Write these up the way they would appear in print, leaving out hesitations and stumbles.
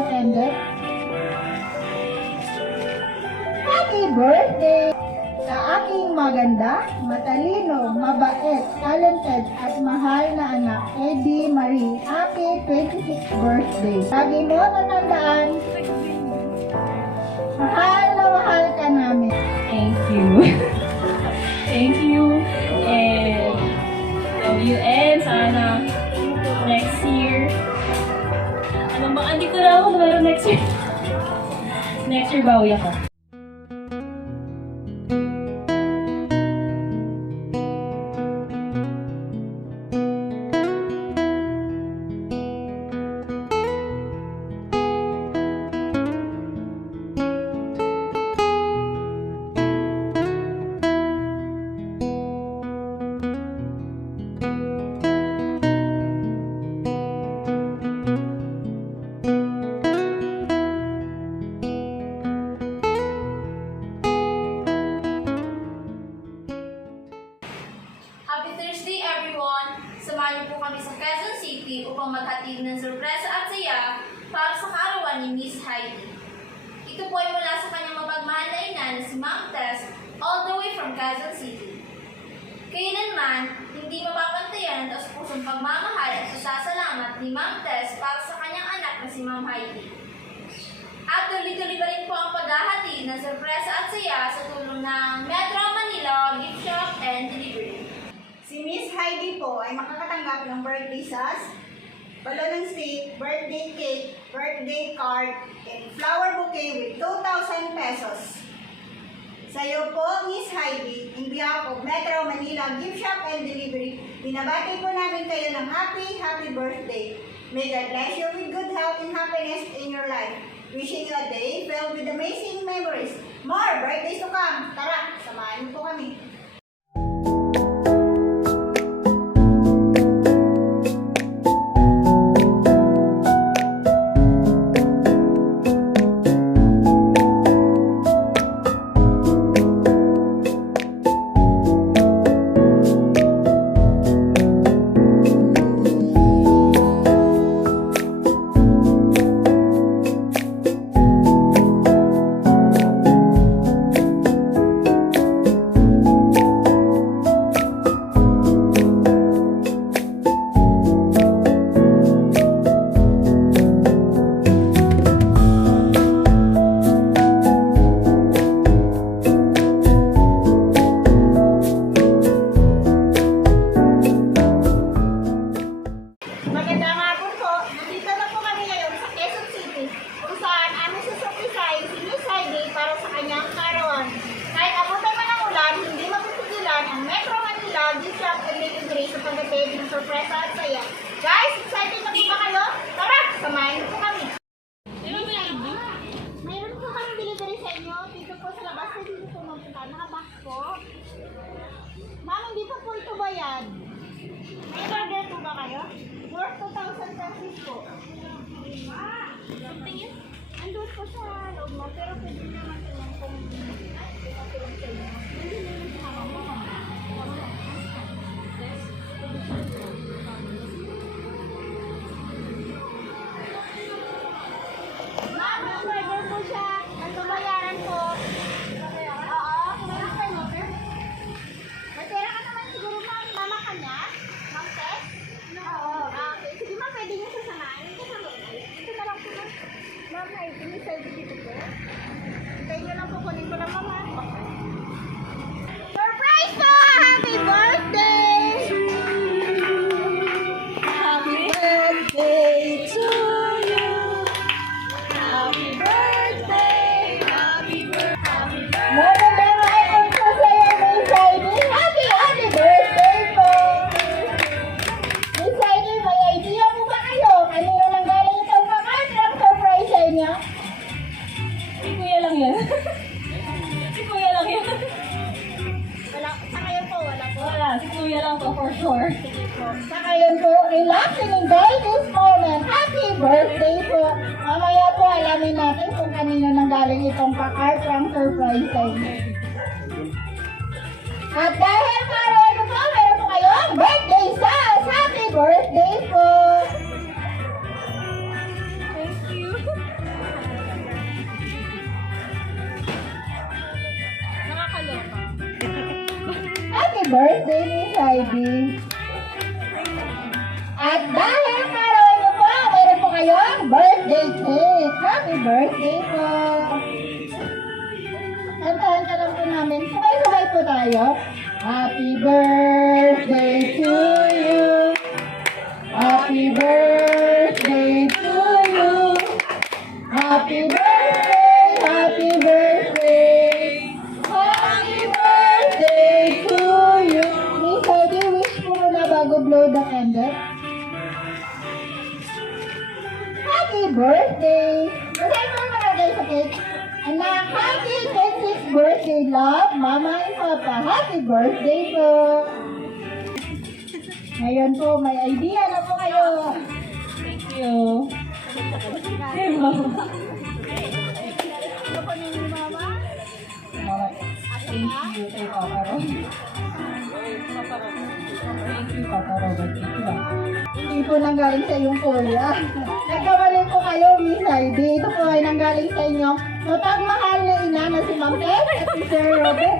attended. Happy birthday sa aking maganda, matalino, mabait, talented at mahal na anak, Eddie Marie. Happy 26th birthday. Lagi mo tatandaan, mahal ka namin. Thank you. Thank you. And love you. And sana next year. Ano ba? Hindi ko na ako naman next year. Next year bawi ako. Happy Thursday everyone! Samahan niyo po kami sa Quezon City upang maghatid ng sorpresa at saya para sa kaarawan ni Miss Heidi. Ito po ay mula sa kanyang mapagmahal na ina na si Ma'am Tess all the way from Quezon City. Kailanman, hindi mapapantayan ang taus-pusong pagmamahal at pasasalamat ni Ma'am Tess para sa kanyang anak na si Ma'am Heidi. At tuloy-tuloy pa rin po ang paghahatid ng sorpresa at saya sa tulong ng Metro Manila Gift Shop and Delivery. Si Miss Heidi po ay makakatanggap ng birthday sas, balloon stick, birthday cake, birthday card, and flower bouquet with 2,000 pesos. Sa iyo po, Miss Heidi, in behalf of Metro Manila Gift Shop and Delivery, binabati po namin kayo ng happy birthday. May God bless you with good health and happiness in your life. Wishing you a day filled with amazing memories. More birthdays to come. Tara, samahan niyo po kami. Magandang hapon po. Nandito na po kami ngayon sa Quezon City kung saan aming susurprisahin si Miss Heidi para sa kanyang kaarawan. Kahit abutan man ang ulan, hindi mapipigilan ang Metro Manila Gift Shop and Delivery sa pagdating ng sorpresa at saya. Guys, excited na po ba kayo? Tara, samahin niyo po kami. Mayroon po kami delivery sa inyo. Dito po sa labas na dito po magpunta. Nakabox po. Ma'am, hindi pa po ito bayad. May order po ba kayo? Worth 2,000 pesos po. Tingin? Andun po sa loob mo, pero pwede naman tingnan kung ipatulong sa inyo. Hindi naman sa mo. Ma'am, may order po siya. Ang bayaran po. Oo, meron kayo, sir? May pera ka naman siguro, ma'am. Mama ka niya? Ma'am Tess? Oo. Okay. Sige, ma'am, pwede niyo sasamahin. Ito na lang po, ma'am. Ma'am, may side dito po. Hintayin niyo lang po. Kunin ko lang, ma'am. Surprise po! Happy birthday! Happy birthday to you! Happy birthday! Happy birthday! Magandang hapon po sa iyo, Miss Heidi. Happy birthday po! Miss Heidi, may idea po ba kayo? Kanino nang galing itong pakatang surprise sa inyo? Si Kuya lang yan. Si Kuya lang yan. Wala, sa ngayon po, wala po. Wala, si Kuya lang to for sure. Sa kayon po, relax and enjoy this moment. Happy birthday po! Mamaya po alamin natin kung kanino nang galing itong pakatang surprise sa inyo. At dahil meron po kayong birthday sas! Happy birthday po! Thank you. birthday, Miss Heidi. At dahil karoon niyo po, meron po kayong birthday cake. Happy birthday po. Kantahan ka lang po namin. Sabay-sabay po tayo. Happy birthday to you. Happy birthday to you. Happy birthday, happy birthday. Happy birthday to you. Miss Heidi, wish po muna bago blow the candle. Happy birthday! Masaya mo naman sa cake. Anak, happy 26th birthday, love, mama and papa. Happy birthday po! Ngayon po, may idea na po kayo. Thank you. Hey, Mama. Thank you kay Papa Ron. Thank you, Papa Robert. Thank you. Hindi po nanggaling sa iyong kuya. Nagkamali po kayo, Miss Heidi. Ito po ay nanggaling sa inyong mapagmahal na ina na si Ma'am Ted at si Sir Robert.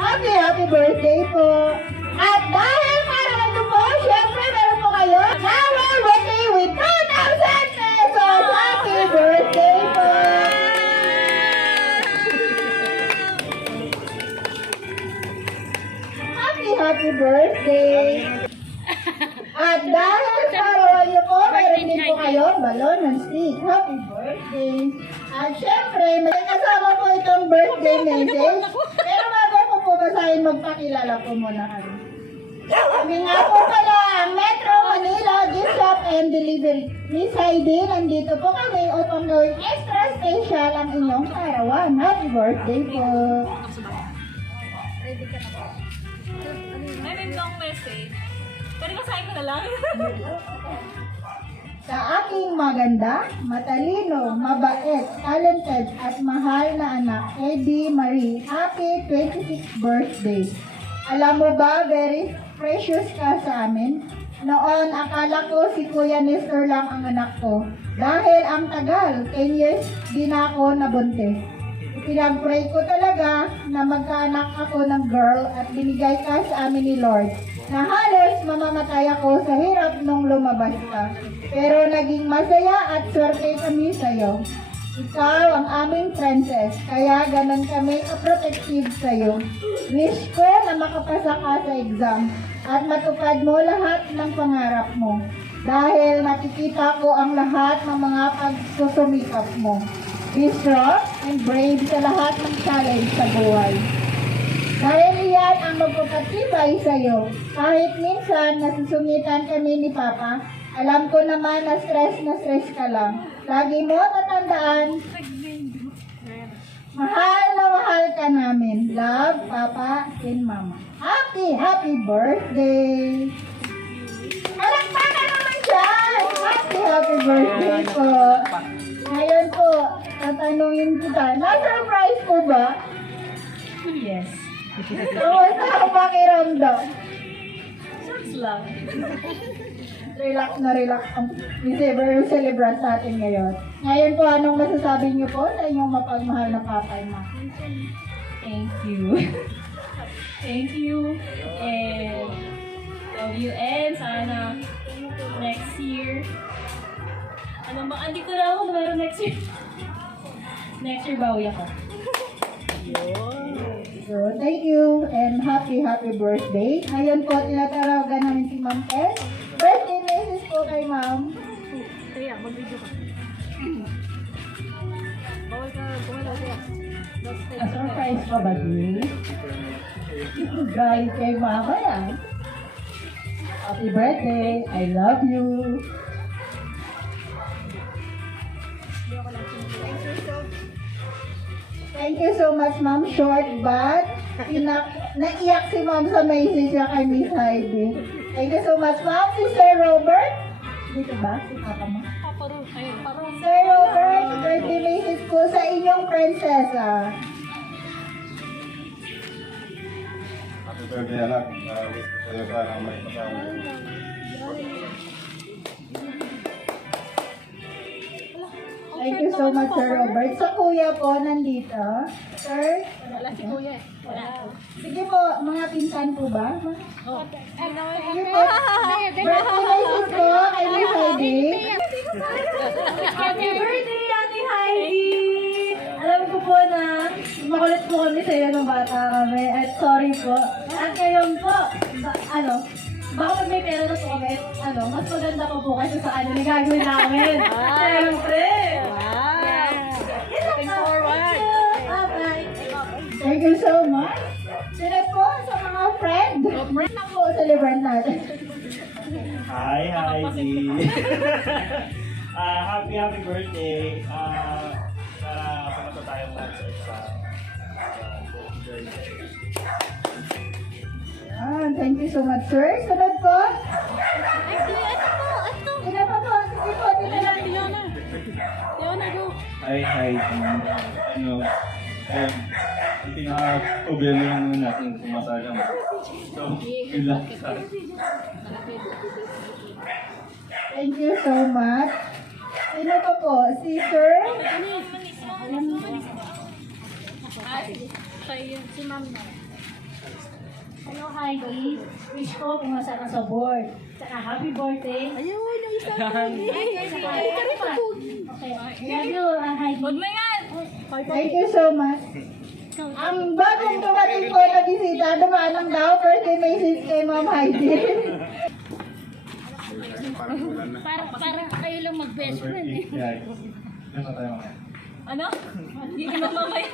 Happy birthday po. At dahil para ito po, syempre meron po kayo shower bouquet with 2,000 pesos. Happy birthday po. Happy birthday. At dahil para niyo po, meron din po kayo balon and stick. Happy birthday. At syempre, may kasama po itong birthday message. Pero bago ko po basahin, magpakilala po muna kami. Kami nga po pala ang Metro Manila Gift Shop and Delivery. Miss Heidi, nandito po kami upang gawing extra special ang inyong karawan. Happy birthday po. May long message. Pwede basahin ko na lang. Sa aking maganda, matalino, mabait, talented at mahal na anak, Eddie Marie, happy 26th birthday. Alam mo ba, very precious ka sa amin? Noon, akala ko si Kuya Nestor lang ang anak ko. Dahil ang tagal, 10 years, di na ako nabuntis. Pinag-pray ko talaga na magkaanak ako ng girl at binigay ka sa amin ni Lord. Na halos mamamatay ako sa hirap nung lumabas ka. Pero naging masaya at swerte kami sa'yo. Ikaw ang aming princess, kaya ganun kami ka-protective sa'yo. Wish ko na makapasa ka sa exam at matupad mo lahat ng pangarap mo. Dahil nakikita ko ang lahat ng mga pagsusumikap mo. Be strong and brave sa lahat ng challenge sa buhay. Dahil yan ang magpapatibay sa'yo. Kahit minsan nasusungitan kami ni Papa, alam ko naman na stress ka lang. Lagi mo tatandaan, mahal na mahal ka namin. Love, Papa, and Mama. Happy birthday! Palakpakan naman dyan! Happy birthday po! Ngayon po, tatanungin kita, na-surprise po ba? Yes. Kamusta ang pakiramdam? Shucks lang. Relax ang December celebrant natin ngayon. Ngayon po, anong masasabi niyo po sa inyong mapagmahal na papa and mama? Thank you. Thank you. And love you. And sana next year. Ano ba? Hindi ko na ako na meron next year. Next year bawi ako. So, thank you and happy birthday. Ngayon po, tinataragan namin si Ma'am Ted. Birthday message po kay Ma'am. Kaya, mag-video ka. Bawal ka, bumala siya. A surprise pa ba, Dee? Guys, kay Mama yan. Happy birthday. I love you. Thank you so much, Ma'am. Short but naiyak si Ma'am sa message niya kay Miss Heidi. Thank you so much, Ma'am. Si Sir Robert. Dito ba? Si Papa mo? Sir Robert, birthday message ko sa inyong prinsesa. Happy birthday, anak. Wish ko sa'yo sana may kasama. Thank you so much, Sir Robert. Sa kuya po, nandito. Sir? Wala si Kuya. Wala. Sige po, mga pinsan po ba? Sige po. Birthday message po kay Miss Heidi. Happy birthday, Ate Heidi! Alam ko po na makulit po kami sa iyo nung bata kami. At sorry po. At ngayon po, baka pag may pera na po kami, mas maganda po po kasi sa ano na gagawin namin. Siyempre! Looking forward! Bye! Thank you so much. Sila po sa mga friend. Friend na po, celebrate natin. Hi, Heidi. Happy birthday. Para pumunta tayong concert sa birthday. Thank you so much, sir. Sunod po. Sila pa po. Sige po, dito lang. Hi, Heidi. Ang pinaka-problema lang naman natin sumasala mo. So, good luck sa Thank you so much. Sino pa po? Si sir? Hello, Heidi. Wish ko pumasa ka sa board. Saka happy birthday. Ayun, yung isa ko. Okay. Love you, Heidi. Huwag na yan! Thank you so much. Ang bagong dumating po na bisita, dumaan lang daw. Birthday message kay Ma'am Heidi. Para kayo lang mag-best friend eh. Yan na tayo mga. Ano? Hindi ka na mamaya.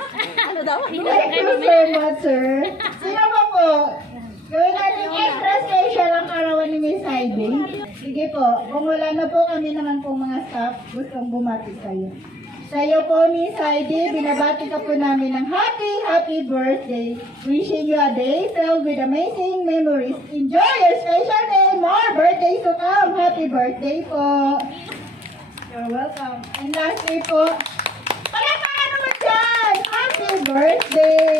Ano daw? Thank you so much, sir. Sino pa po? Gawin natin extra special ang karawan ni Miss Heidi. Sige po, kung wala na po kami naman po mga staff, gustong bumati sa'yo. Sa'yo po, Miss Heidi, binabati ka po namin ng happy birthday. Wishing you a day filled with amazing memories. Enjoy your special day. More birthdays to come. Happy birthday po. You're welcome. And lastly po, palakpakan naman dyan! Happy birthday!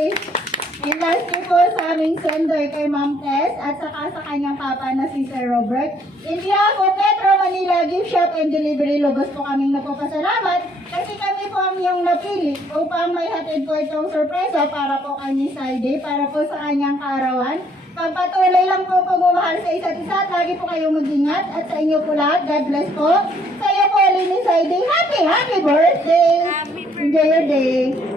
And lastly po sa aming sender kay Ma'am Tess at saka sa kanyang papa na si Sir Robert. In behalf of Metro Manila Gift Shop and Delivery, lubos po kaming napapasalamat kasi kami po ang iyong napili upang may hatid po itong sorpresa para po kay Miss Heidi, para po sa kanyang kaarawan. Pagpatuloy lang po pagmamahal sa isa't isa at lagi po kayong mag-ingat at sa inyo po lahat, God bless po. Sa iyo po, Miss Heidi, happy birthday! Enjoy your day!